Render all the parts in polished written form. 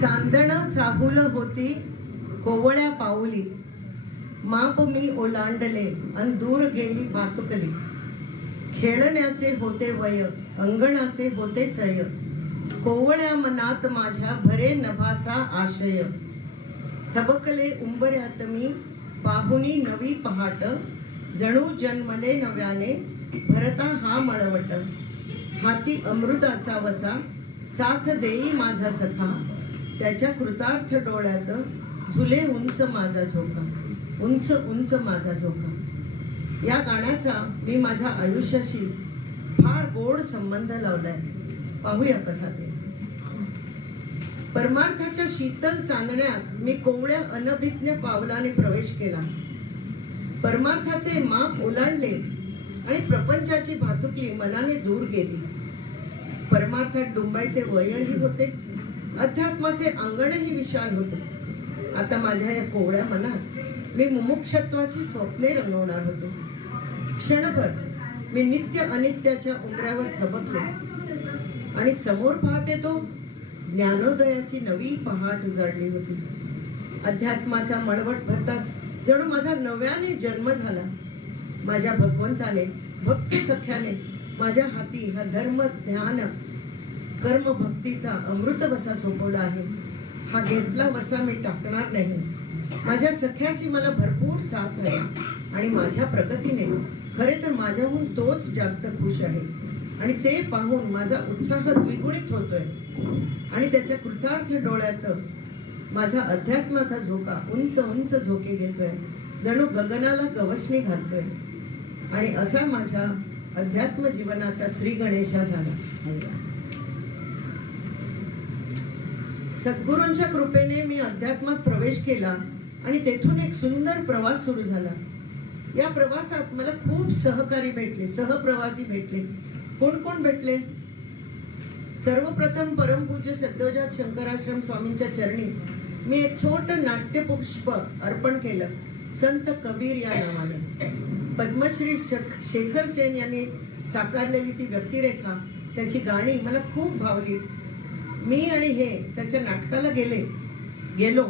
चांदण चाहुल होती कोवळ्या पाऊली, माप मी ओलांडले अन दूर गेली भातुकली. खेळण्याचे होते वय, अंगणाचे होते सय, कोवळ्या मनात माझ्या भरे नभाचा आशय. थबकले उंबऱ्यात मी पाहुनी नवी पहाट, जणू जन्मले नव्याने भरता हा मळवट. हाती अमृताचा वसा साथ देई माझा सखा, त्याच्या कृतार्थ डोळ्यात झुले उंच माझा झोका, उंच उंच माझा झोका. या गाण्याचा मी माझ्या आयुष्याशी फार गोड संबंध लावलाय. पाहूया कसा ते. परमार्थाच्या शीतल चांदण्यात मी कोवळ्या अनभिज्ञ पावलाने प्रवेश केला. परमार्थाचे माप ओलांडले आणि प्रपंचाची भातुकली मनाने दूर गेली. परमार्थात डुंबायचे वयही होते, अध्यात्माचे अंगणही विशाल होते. आता माझ्या या कोवळ्या मनात मी मुमुक्षत्वाची स्वप्ने रंगवणार होतो. क्षणभर मी नित्य अनित्याच्या उंबऱ्यावर थबकले आणि समोर पाहते तो ज्ञानोदयाची नवी पहाट उजाडली होती. अध्यात्माचा मळवट भरताच जणू माझा नव्याने जन्म झाला. माझ्या भगवंताने, भक्ती सख्याने माझ्या हाती हा धर्म ध्यान कर्म भक्तीचा अमृत वसा सोपवला आहे. हा घेतला वसा मी टाकणार नाही. माझ्या सख्याची मला भरपूर साथ आहे आणि माझ्या प्रगतीने खरे तर माझ्याहून तोच जास्त खुश आहे. आणि ते पाहून माझा उत्साह द्विगुणित होतोय आणि त्याच्या कृतार्थ डोळ्यात माझा अध्यात्माचा झोका उंच उंच झोके घेतोय, जणू गगनाला गवसणी घालतोय. आणि असा माझ्या अध्यात्म जीवनाचा श्री गणेशा झाला. सद्गुरूंच्या कृपेने मी अध्यात्मात प्रवेश केला आणि तेथून एक सुंदर प्रवास सुरू झाला. या प्रवासात मला खूप सहकारी भेटले, सहप्रवासी भेटले. कोण कोण भेटले? सर्वप्रथम परमपूज्य सद्योजात शंकराश्रम स्वामींच्या चरणी मी एक छोट नाट्यपुष्प अर्पण केलं, संत कबीर या नावाने. पद्मश्री शेखर सेन यांनी साकारलेली ती व्यक्तिरेखा, त्याची गाणी मला खूप भावली. मी आणि हे त्याच्या नाटकाला गेलो.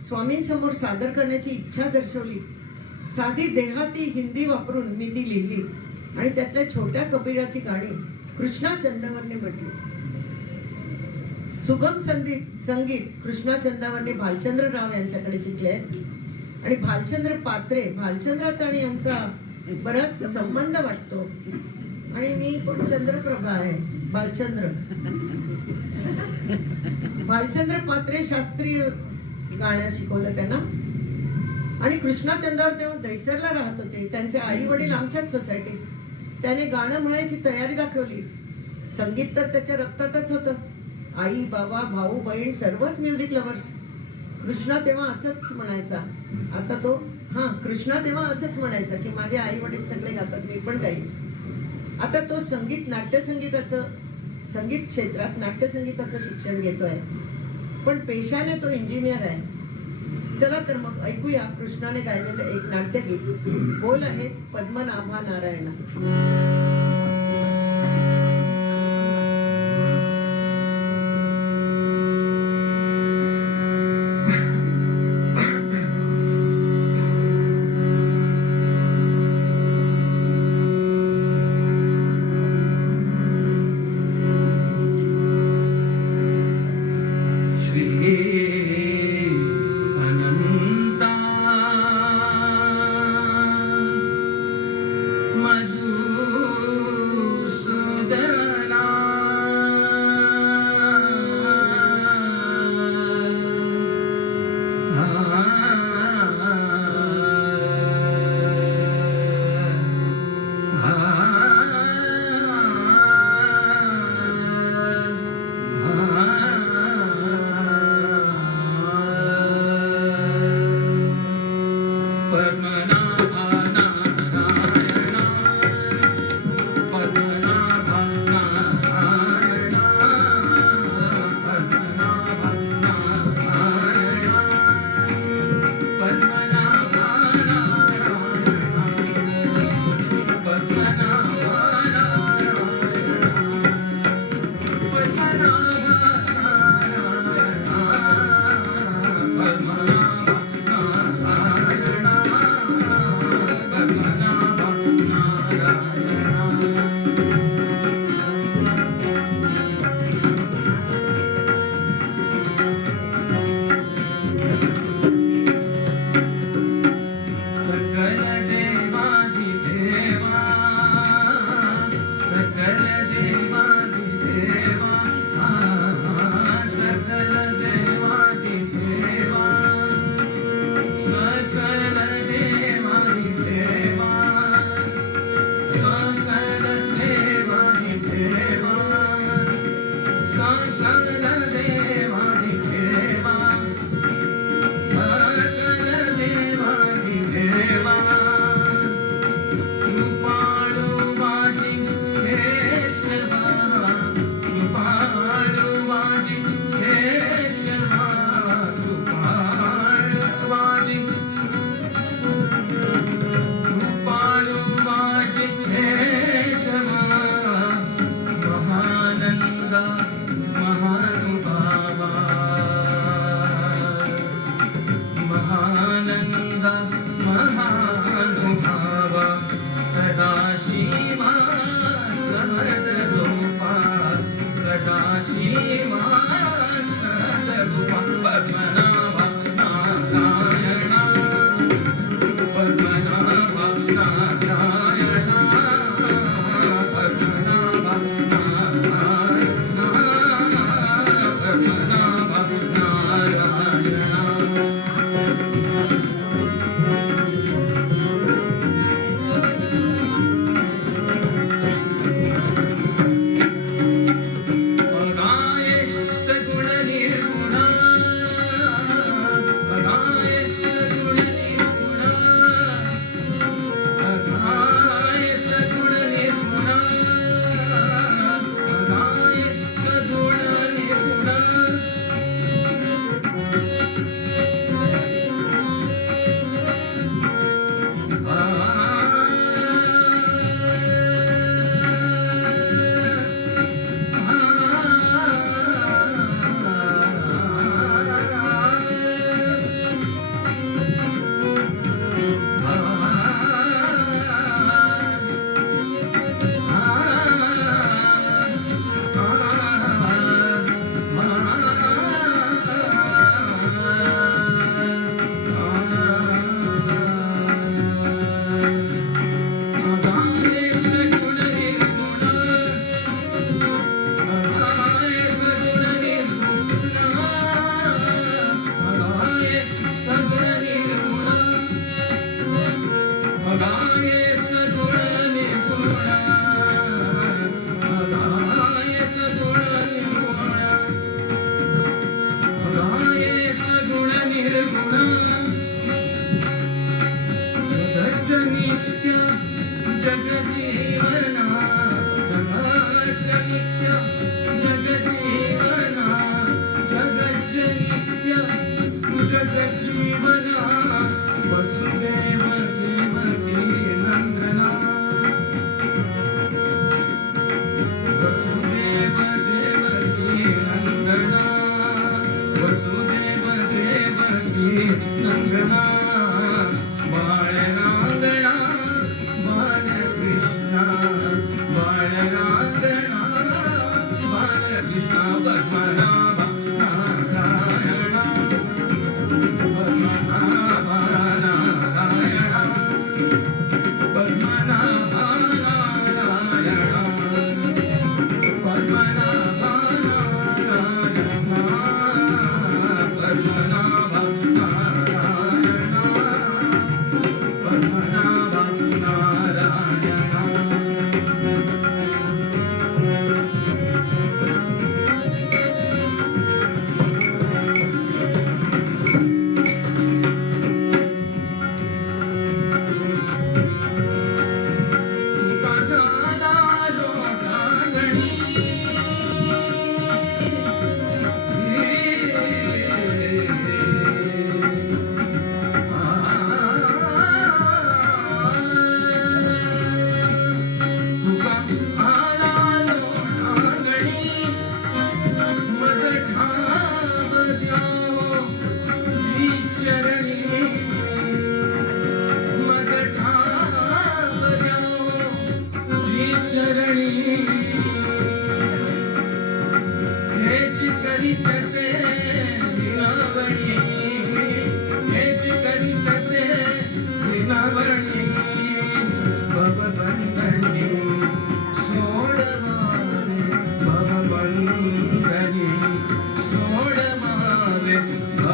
स्वामींसमोर सादर करण्याची इच्छा दर्शवली. साधी देहाती हिंदी वापरून मी ती लिहिली आणि त्यातल्या छोट्या कबीराची गाणी कृष्णा चंदावरने म्हटली. सुगम संगीत कृष्णा चंदावरने भालचंद्र राव यांच्याकडे शिकले आणि भालचंद्र पात्रे, भालचंद्राचा आणि यांचा बराच संबंध वाटतो. आणि मी पण चंद्रप्रभा आहे. भालचंद्र पात्रे शास्त्रीय गाणं शिकवलं त्यांना. आणि कृष्णा चंदावर तेव्हा दहिसरला राहत होते. त्यांचे आई वडील आमच्याच सोसायटीत. त्याने गाणं म्हणायची तयारी दाखवली. संगीत तर त्याच्या रक्तातच होतं. आई बाबा भाऊ बहीण सर्वच म्युझिक लवर्स. कृष्णा तेव्हा असंच म्हणायचा. कृष्णा तेव्हा असंच म्हणायचा की माझे आई वडील सगळे गातात, मी पण गाईन. आता तो संगीत क्षेत्रात नाट्यसंगीताचं शिक्षण घेतोय, पण पेशाने तो इंजिनियर आहे. चला तर मग ऐकूया कृष्णाने गायलेलं एक नाट्यगीत. बोल आहेत पद्मनाभा नारायणा.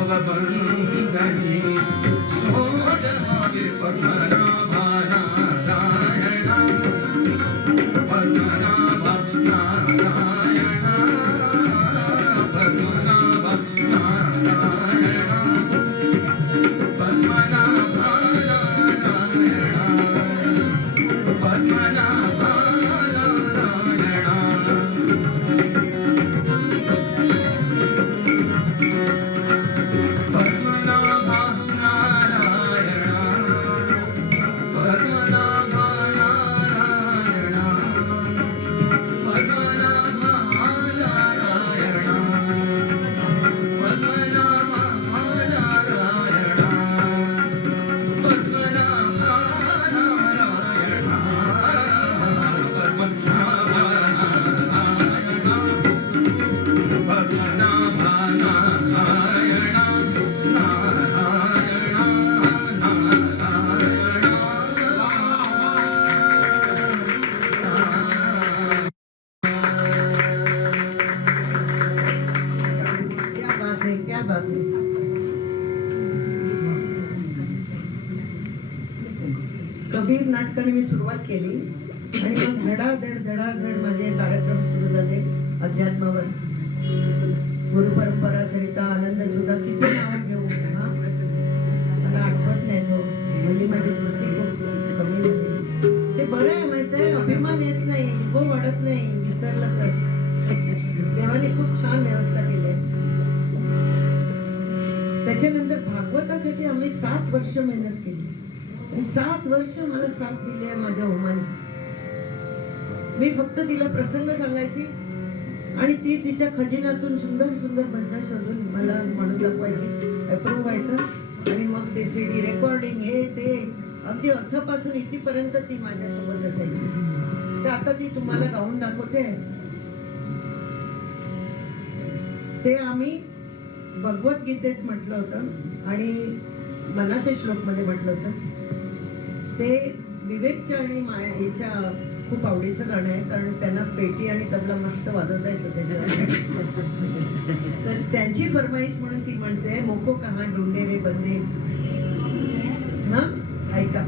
भवबंधनी सोड हवे पद्मनाभा नारायण पद्मनाभा नारायण पद्मनाभा नारायण पद्मनाभा नारायण पद्मनाभा क्या बात है. कबीर नाटकाने मी सुरुवात केली आणि मग धडाधड माझे कार्यक्रम सुरू झाले अध्यात्मावर. गुरु परंपरा, सरिता, आनंद सुद्धा, किती नाव घेऊ हा मला आठवत नाही तो, म्हणजे माझी स्मृती खूप कमी झाली. ते बरं आहे माहित आहे, अभिमान येत नाही, इगो वाढत नाही विसरलं तर. देवाने खूप छान व्यवस्था केली आहे. त्याच्यानंतर भागवतासाठी आम्ही 7 वर्ष मेहनत केली आणि 7 वर्ष मला साथ दिली आहे माझ्या होमाने. मी फक्त तिला प्रसंग सांगायची आणि ती तिच्या खजिन्यातून सुंदर सुंदर भजनं शोधून मला म्हणून दाखवायची, अप्रूव्ह व्हायचं आणि मग ते CD रेकॉर्डिंग हे ते अगदी अथपासून इथपर्यंत ती माझ्यासोबत असायची. तर आता ती तुम्हाला गाऊन दाखवते. ते आम्ही भगवद्गीतेत म्हटलं होतं आणि मनाच्या श्लोक मध्ये म्हटलं होतं. ते विवेकच्या आणि याच्या खूप आवडीचं गाणं आहे, कारण त्यांना पेटी आणि तबला मस्त वाजवता येतो त्याच्यावर. तर त्यांची फरमाईश म्हणून ती म्हणते, मोको कहा ढूंढे रे बंदे. हा ऐका.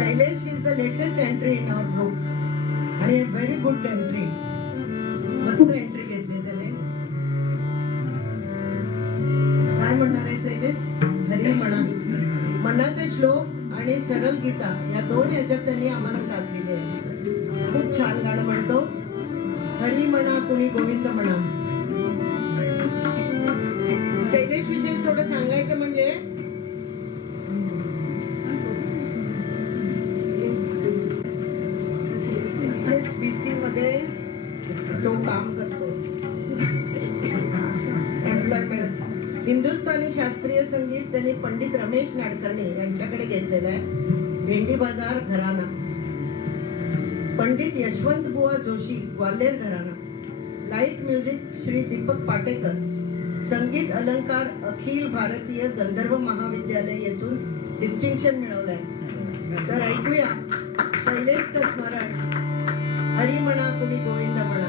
Shailesh is the latest entry in our group आणि व्हेरी गुड एंट्री. मस्त एंट्री घेतली त्याने. काय म्हणणार आहे शैलेश? हरी म्हणा. मनाचे श्लोक आणि सरळ गीता या दोन याच्यात त्यांनी आम्हाला साथ दिली आहे. खूप छान गाणं म्हणतो. हरी म्हणा कुणी गोविंद म्हणा. शैलेश विषयी थोडं सांगायचं म्हणजे HSBC मध्ये तो काम करतो. एम्प्लॉयमेंट. हिंदुस्थानी शास्त्रीय संगीत त्यांनी पंडित रमेश नाडकर्णी यांच्याकडे घेतलेलं आहे. भेंडी बाजार घराणा. पंडित यशवंत बुवा जोशी ग्वाल्हेर घराणा. Light music Shri Deepak Patekar. संगीत अलंकार अखिल भारतीय गंधर्व महाविद्यालय येथून डिस्टिंक्शन मिळवलंय. तर ऐकूया शैलेशचं स्मरण. हरी म्हणा कुणी गोविंद म्हणा.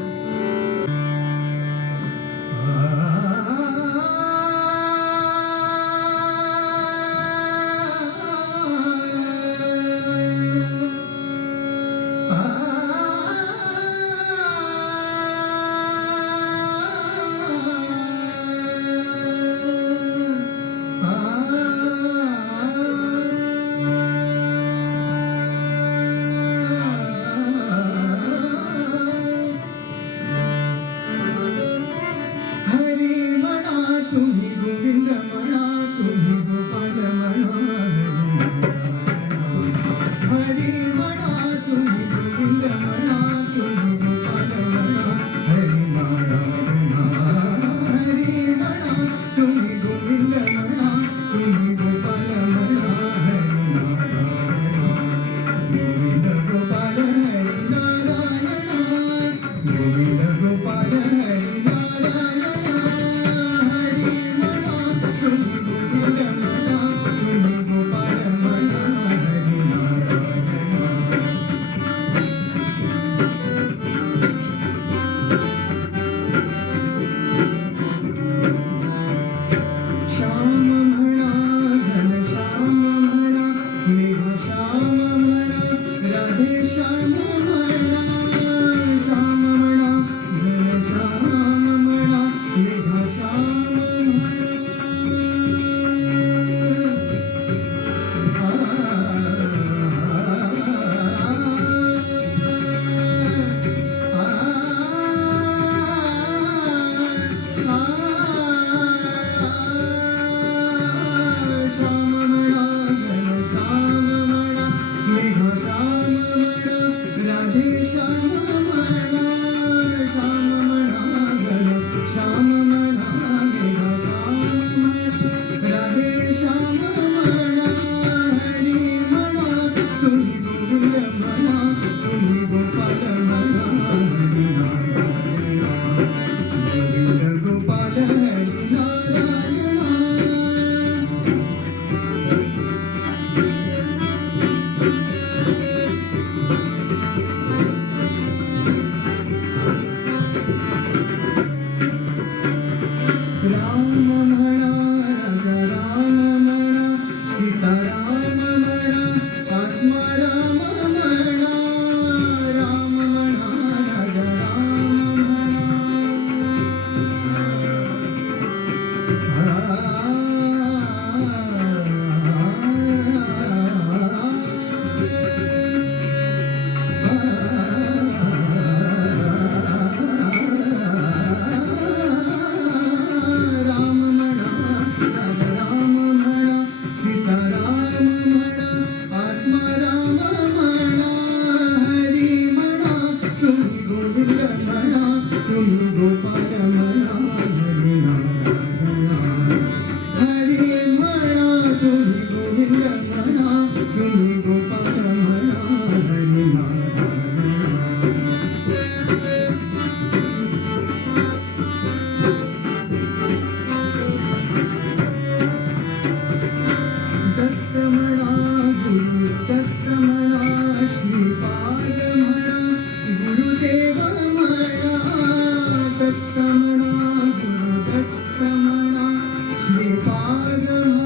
श्रीपाद म्हणा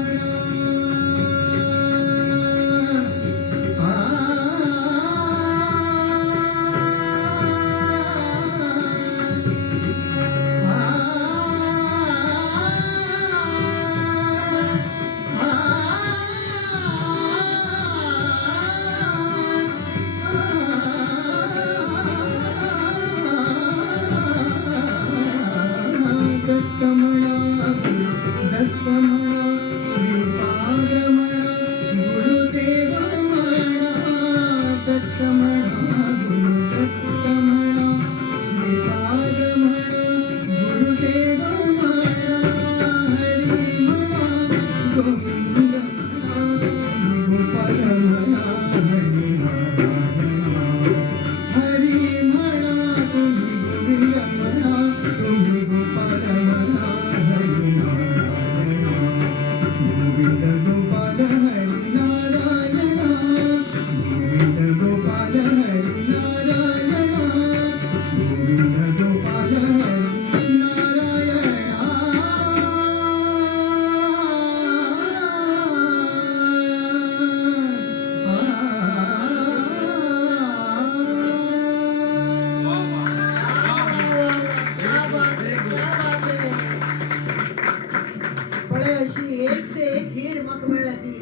पळय अशी एक से एक हीर म्हाका मेळ्ळ्या ती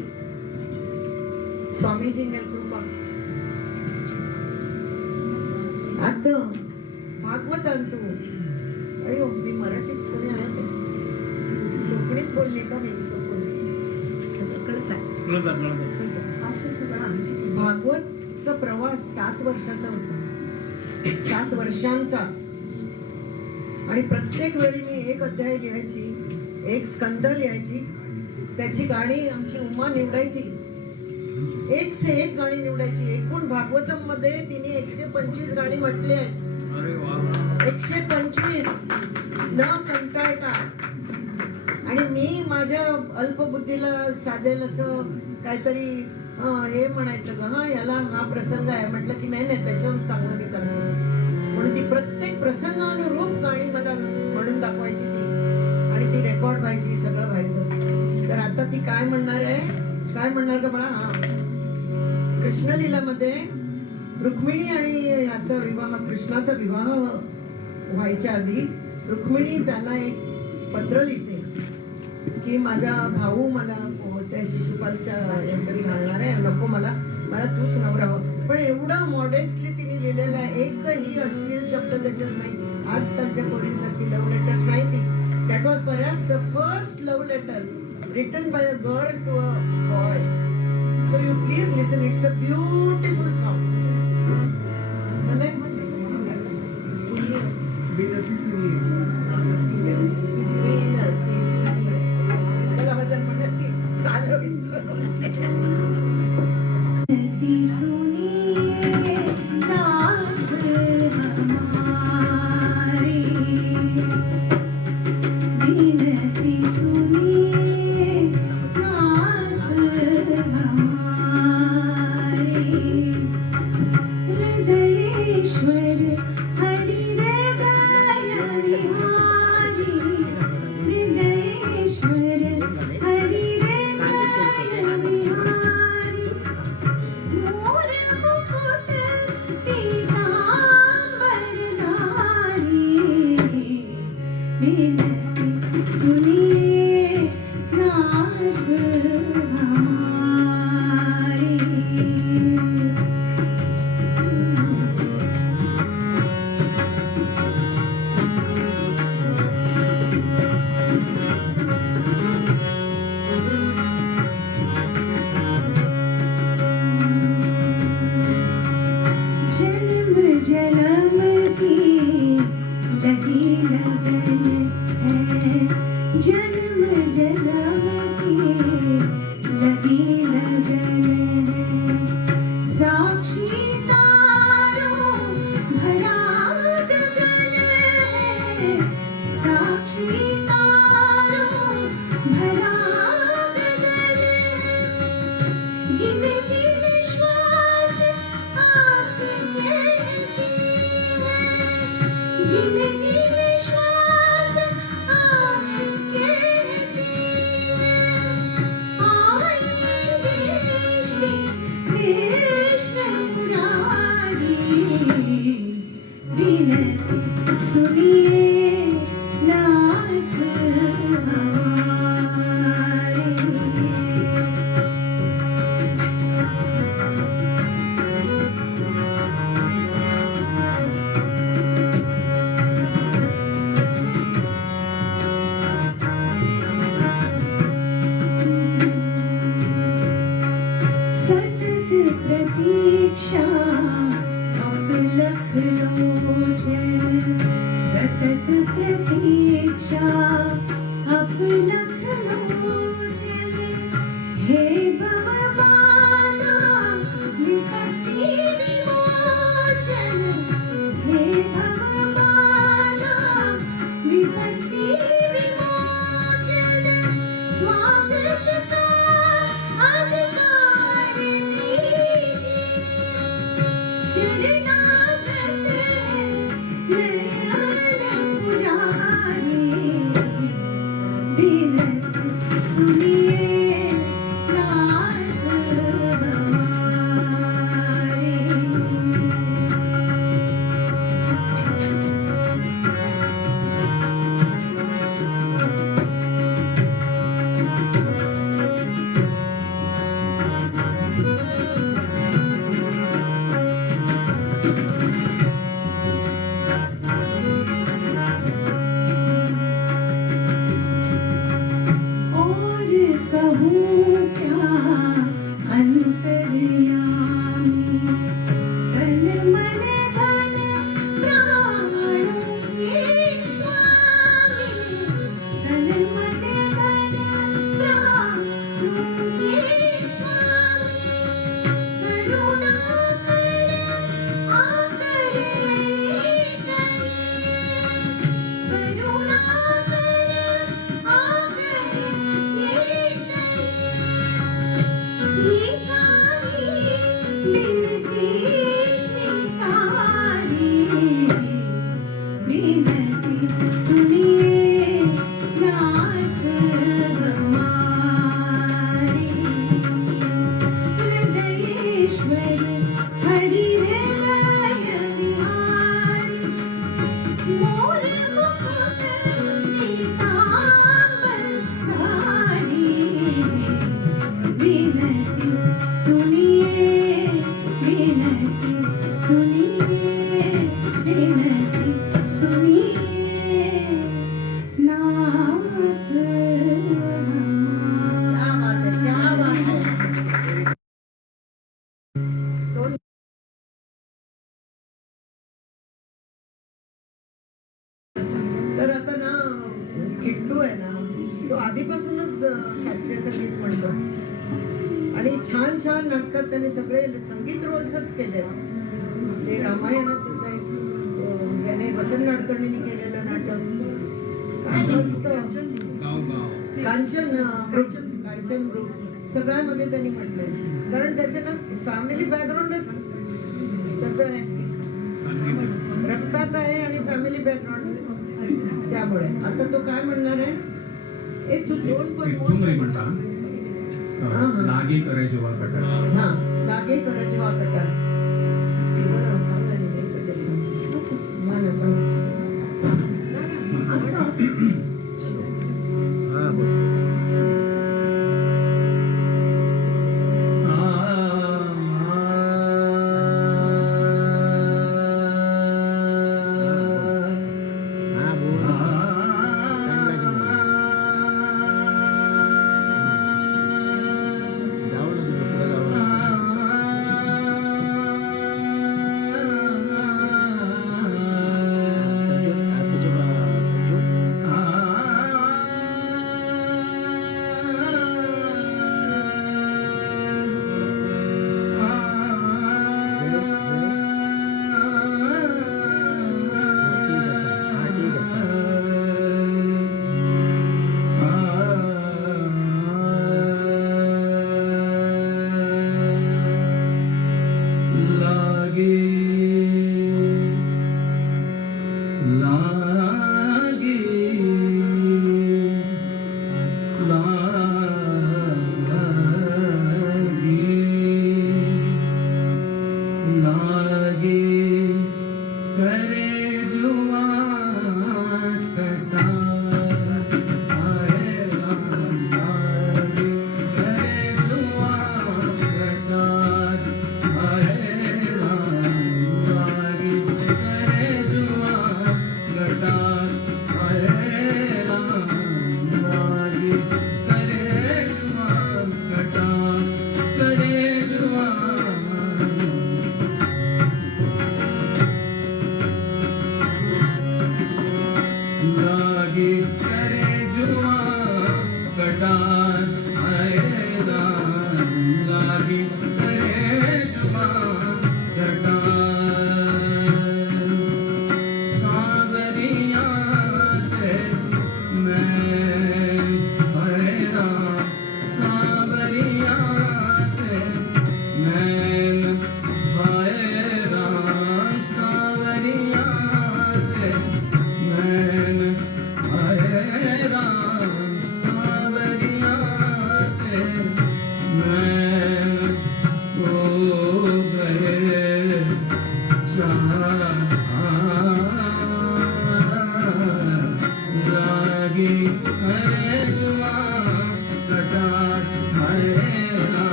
स्वामीजींगे कृपा. आता भागवतान तू अयो मी मराठीत कोणी आहे ते कोकणीत बोलली का मी चुकून असं सगळं आमची भागवतचा प्रवास 7 वर्षाचा होता, 7 वर्षांचा. आणि प्रत्येक वेळी मी एक अध्याय लिहायची, एक स्कंद लिहायची, त्याची गाणी आमची उमा निवडायची, एक से एक गाणी निवडायची. एकूण भागवतम मध्ये तिने 125 गाणी म्हटली आहेत. 125 न कंटाळता. आणि मी माझ्या अल्पबुद्धीला साजेल असं काहीतरी हे म्हणायचं ग, हा याला हा प्रसंग आहे म्हटलं की नाही त्याच्यावर चांगलं की चांगलं. म्हणून ती प्रत्येक प्रसंगानुरूप गाणी मला म्हणून दाखवायची ती, आणि ती रेकॉर्ड व्हायची, सगळं व्हायचं. तर आता ती काय म्हणणार आहे, काय म्हणणार का बाळा? हा, कृष्णलीलामध्ये रुक्मिणी आणि ह्याचा विवाह, कृष्णाचा विवाह व्हायच्या आधी रुक्मिणी त्यांना एक पत्र लिहिते की माझा भाऊ मला त्या शिशुपालच्या याच्यात घालणार आहे, नको मला तूच नवरा हो. पण एवढं मॉडेस्टली तिने लिहिलेलं आहे, एकही अश्लील शब्द त्याच्यात नाही. आजकालच्या पोरींसारखी लव्ह लेटर्स नाही ती. That was perhaps the first love letter written by a girl to a boy. So you please listen, it's a beautiful song. कहूँ क्या अंतर्यामी तन मन धन प्राणों के स्वामी तन मन धन प्राणों के स्वामी करुणा कर आकर करुणा कर आकर ये स्वीकारी मिलती स्वीकारी विनती सुनिए नाथ हमारी हृदयेश्वर हरि हृदय विहारी मोर मुकुट पीताम्बर धारी विनती सुनिए विनती सुनिए विनती सुनिए नाथ हमारे। क्या बात है, तर आता ना किट्टू आहे ना तो आधीपासूनच शास्त्रीय संगीत म्हणतो आणि छान छान नाटकात त्याने सगळे संगीत रोल्सच केले. ते रामायणाचं काही याने वसंत नाडकर्णींनी केलेलं नाटक काय मस्त कांचन मृग सगळ्यामध्ये त्यांनी म्हटलंय. कारण त्याचे ना फॅमिली बॅकग्राऊंडच तसं आहे, रक्तात आहे आणि फॅमिली बॅकग्राऊंड. त्यामुळे आता तो काय म्हणणार आहे, एक तू दोन पण म्हणता लागे करे जेव्हा कटाळ. हा लागे कर जेव्हा कटाळ. मला सांग ना, मला सांग. असं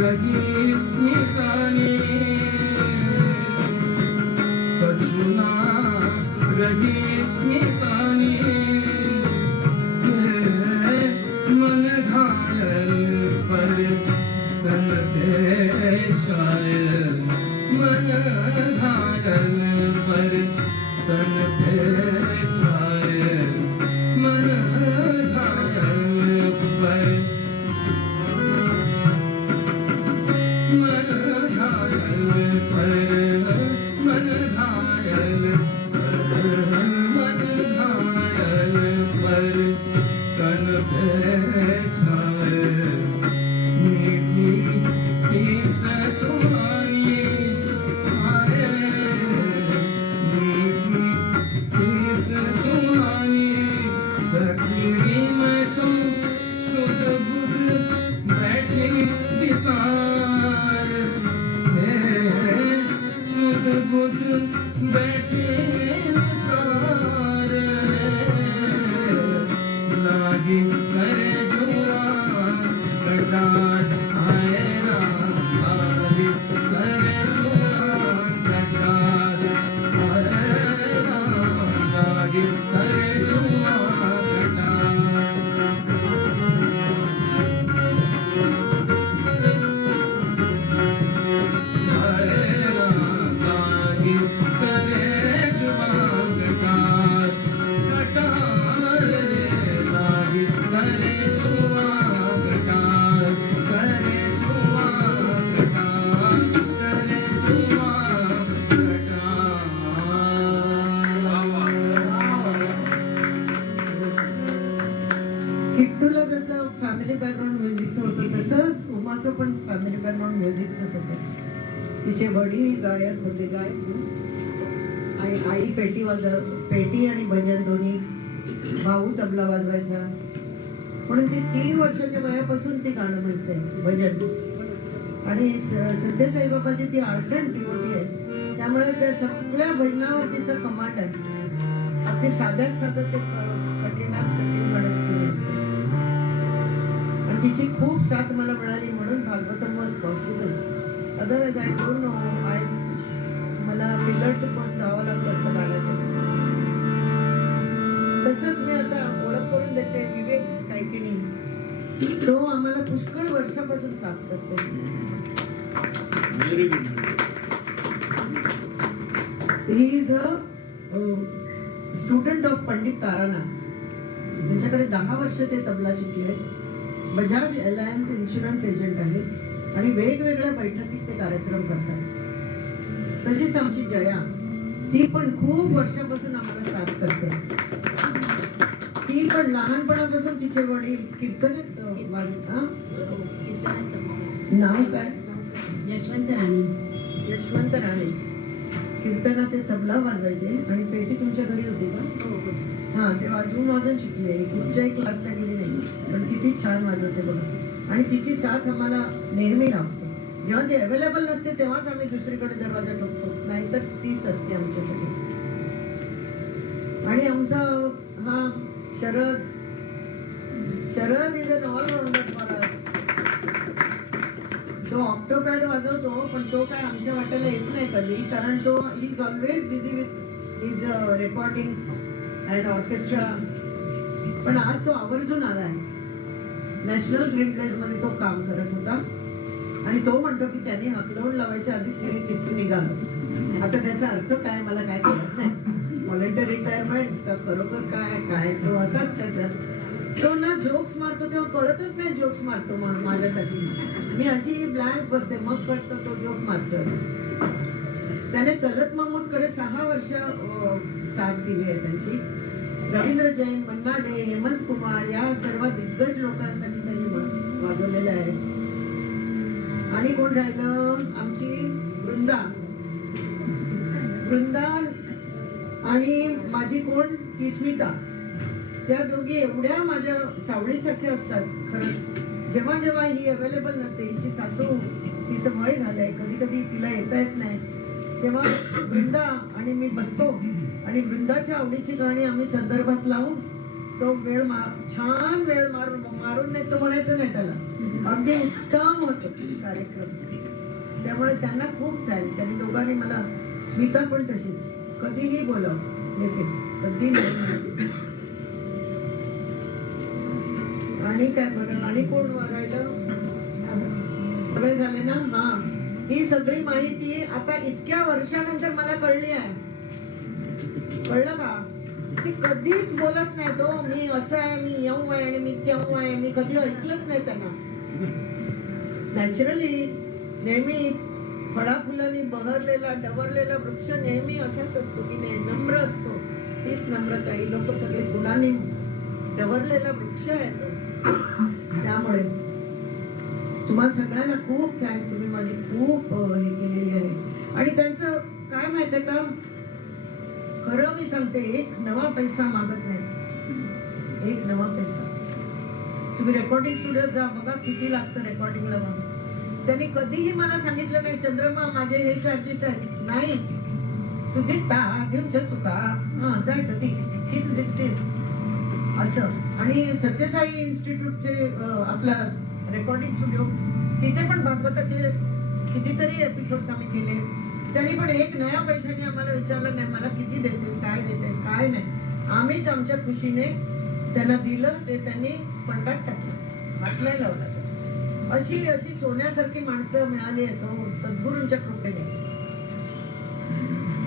रही निशानी कछुना रही निशानी मन घायल पर तन पे छायल मन घायल पर तन पे छायल मन घायल पर मन घायल पर मन घायल पर मन घायल पर तन पे छायल मीठी की ससुराली आए मीठी की ससुराली सखी मैं तुम सुध बुध बैठी दिसार सुध बुध बैठी दिसार लागी करे जुआ कटार आए ना लागी करे जुआ कटार आए ना लागी करे जुआ कटार लागी करे जुआ कटार कटार लागी करे जुआ कटार करे जुआ कटार करे जुआ किट्टूला जसं फॅमिली बॅकग्राऊंड म्युझिकचं होतं तसंच उमाचं पण फॅमिली बॅकग्राऊंड म्युझिकचंच होतं. तिचे वडील गायक होते, आणि आई पेटी आणि भजन दोन्ही, भाऊ तबला वाजवायचा. म्हणून ती 3 वर्षाच्या वयापासून ती गाणं म्हणते भजन. आणि सत्य साईबाबाची ती आर्डंट डिवोटी आहे, त्यामुळे त्या सगळ्या भजनावर तिचा कमांड आहे. अगदी साध्यात साधं ते कठीणात कठीण म्हणत ती म्हणते. आणि तिची खूप साथ मला मिळाली म्हणून Bhagavatam was possible. Otherwise I don't know, मला पिलर टू पोस्ट धावावं लागलं असतं गाण्याचं. तसंच मी आता ओळख करून देते विवेक कायकिणी. तो आम्हाला पुष्कळ वर्षापासून साथ करतो. Very good. He is a student of Pandit Taranath. त्यांच्याकडे 10 वर्ष ते तबला शिकले. बजाज अलायन्स इन्शुरन्स एजंट आहे आणि वेगवेगळ्या बैठकीत ते कार्यक्रम करतात. तशीच आमची जया, ती पण खूप वर्षापासून आम्हाला साथ करते. ती पण लहानपणापासून तिचे वडील कीर्तनात नाव काय यशवंत राणे. यशवंत राणे कीर्तनात ते तबला वाजवायचे. आणि पेटी तुमच्या घरी होती का? हा, ते वाजवून शिकले. कुठच्याही क्लासला गेली नाही, पण किती छान वाजवते बघा. आणि तिची साथ आम्हाला नेहमी लाभते. जेव्हा ती अवेलेबल नसते तेव्हाच आम्ही दुसरीकडे दरवाजा ठोकतो, नाहीतर तीच असते आमच्यासाठी. आणि आमचा हा Sharad is an allrounder for us. तो ऑक्टोपॅड वाजवतो, पण तो काय आमच्या वाट्याला येत नाही कधी, कारण तो he is always busy with his recordings and orchestra. पण आज तो आवर्जून आलाय. नॅशनल ग्रीन प्लेस मध्ये तो काम करत होता. आणि तो म्हणतो की त्याने हकलवून लावायच्या आधीच मी तिथून निघालो. आता त्याचा अर्थ काय मला काय कळत नाही. व्हॉलंटियर रिटायरमेंट का खरोखर काय तो असाच त्याचा. तो ना जोक्स मारतो तेव्हा कळतच नाही जोक्स मारतो म्हणून माझ्यासाठी. मी अशी ब्लँक बसते, मग कळतं तो जोक मारतो. त्याने तलत महमूदकडे 6 वर्ष साथ दिली आहे त्यांची. रवींद्र जैन, मन्ना डे, हेमंत कुमार या सर्व दिग्गज लोकांसाठी त्यांनी वाजवलेलं आहे. आणि कोण राहिलं? आमची वृंदा आणि माझी कोण ती स्मिता. त्या दोघी एवढ्या माझ्या सावळीसारख्या असतात खरंच. जेव्हा जेव्हा ही अवेलेबल नसते, हिची सासू तिचं वय झालंय, कधी कधी तिला येता येत नाही, तेव्हा वृंदा आणि मी बसतो आणि वृंदाच्या आवडीची गाणी आम्ही संदर्भात लावून तो छान वेळ मारून नाही तो म्हणायचं नाही त्याला, अगदी उत्तम होतो कार्यक्रम. त्यामुळे त्यांना खूप थँक. त्यांनी दोघांनी मला, स्मिता पण तशीच, कधीही बोलाव येते, कधी नाही. आणि काय बरं, आणि कोण राहिलं? सगळे झाले ना. हा, ही सगळी माहिती आता इतक्या वर्षानंतर मला कळली आहे. कळलं का? ती कधीच बोलत नाही तो, मी असं आहे, मी येऊ आहे आणि मी तेऊ आहे. मी कधी ऐकलंच नाही त्यांना. नॅचरली नेहमी फळा फुलांनी बहरलेला डवरलेला वृक्ष नेहमी असाच असतो की नाही, नम्र असतो. तीच नम्रता. ही लोक सगळे गुणांनी डवरलेला वृक्ष आहे तो. त्यामुळे तुम्हाला सगळ्यांना खूप थँक्स. तुम्ही माझी खूप हे केलेली आहे. आणि त्यांचं काय माहिती आहे का, खरं मी सांगते, एक नवा पैसा मागत नाही. एक नवा पैसा. तुम्ही रेकॉर्डिंग स्टुडिओत जा, बघा किती लागतं रेकॉर्डिंगला. मग त्यांनी कधीही मला सांगितलं नाही, चंद्रमा माझे हे चार्जेस आहेत. नाही, तू देता देऊच्या चुका जाय तर ती किती देतेच असं. आणि सत्यसाई इन्स्टिट्यूटचे आपला रेकॉर्डिंग स्टुडिओ, तिथे पण भागवताचे कितीतरी एपिसोड्स आम्ही केले. त्यांनी पण एक नया पैशाने आम्हाला विचारलं नाही, मला किती देतेस, काय नाही. आम्हीच आमच्या खुशीने त्यांना दिलं. ते त्यांनी फंडात टाकलं, हात नाही लावला. अशी अशी सोन्यासारखी माणसं मिळाली आहेत सद्गुरूंच्या कृपेने.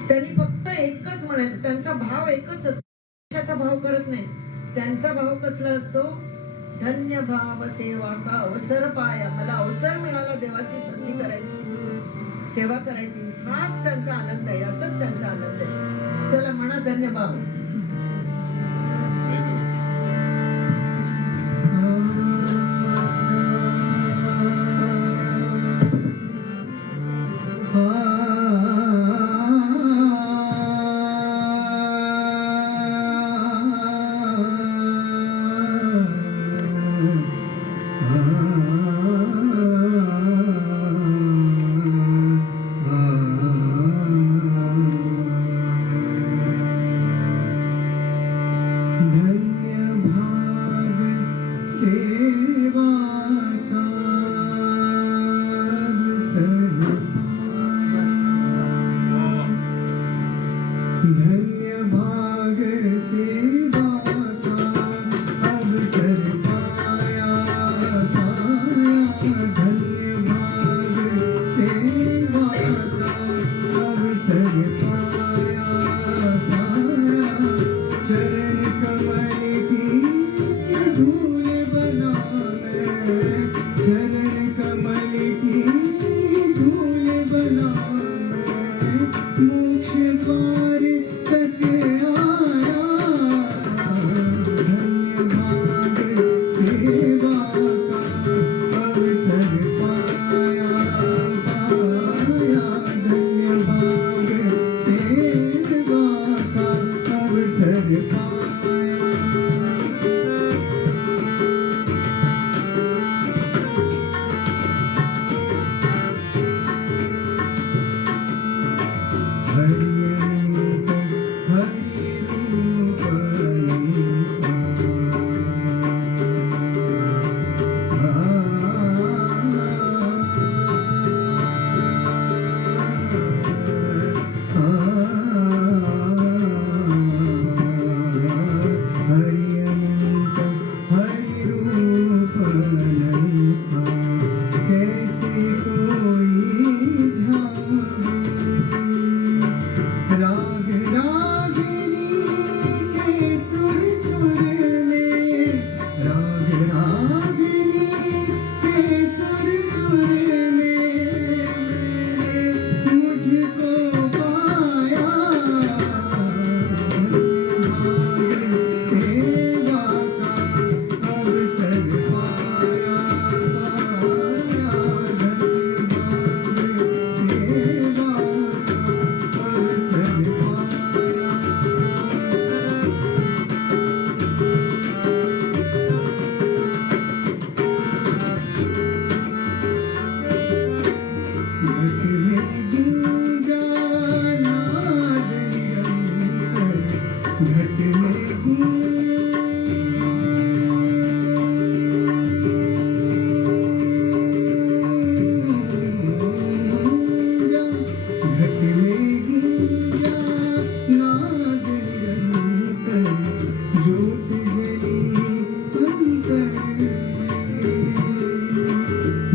त्यांनी फक्त एकच म्हणायचं, त्यांचा भाव एकच, पैशाचा भाव करत नाही. त्यांचा भाव कसला असतो, धन्य भाव सेवा का अवसर पाया. मला अवसर मिळाला देवाची संधी करायची, सेवा करायची, हाच त्यांचा आनंद आहे. यातच त्यांचा आनंद आहे. चला म्हणा धन्य भाव.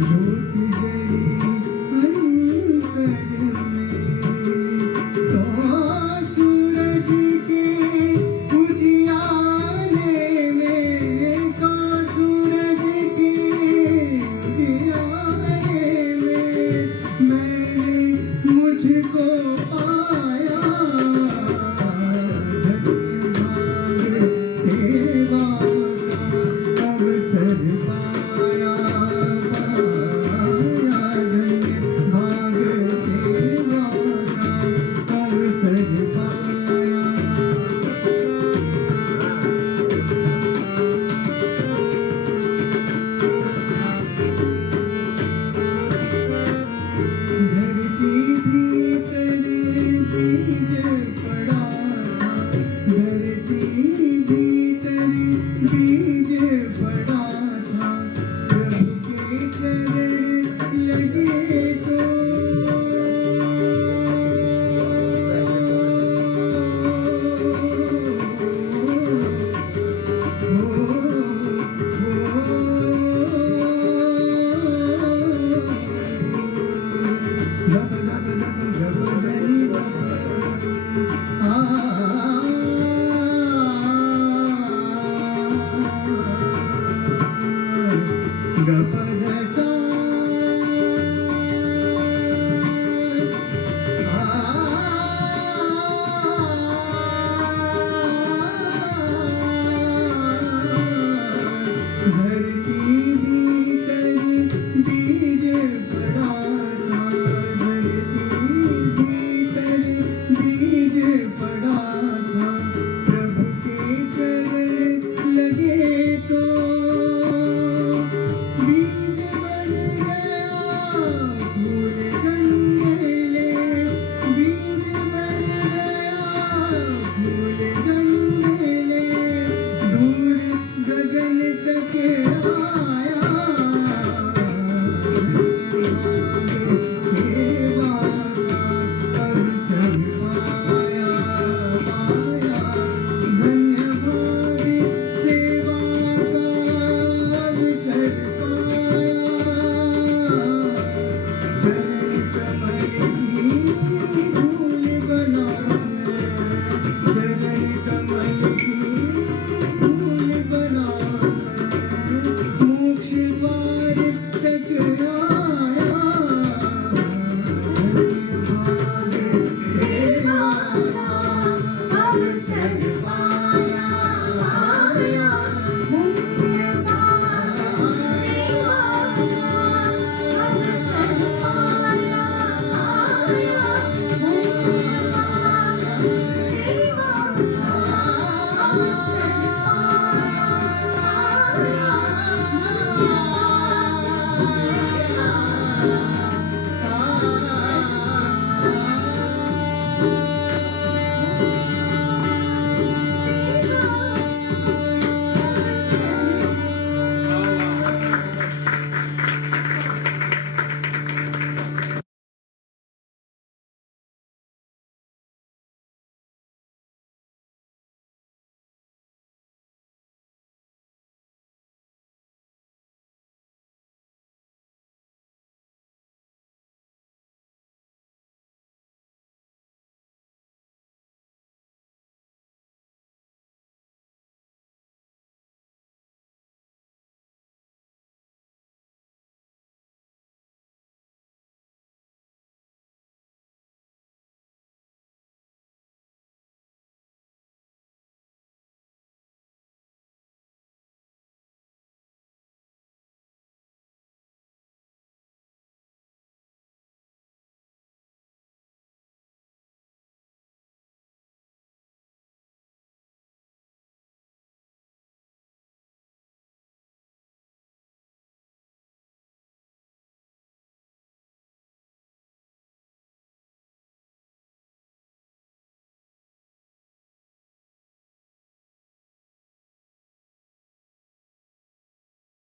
झुळझुळ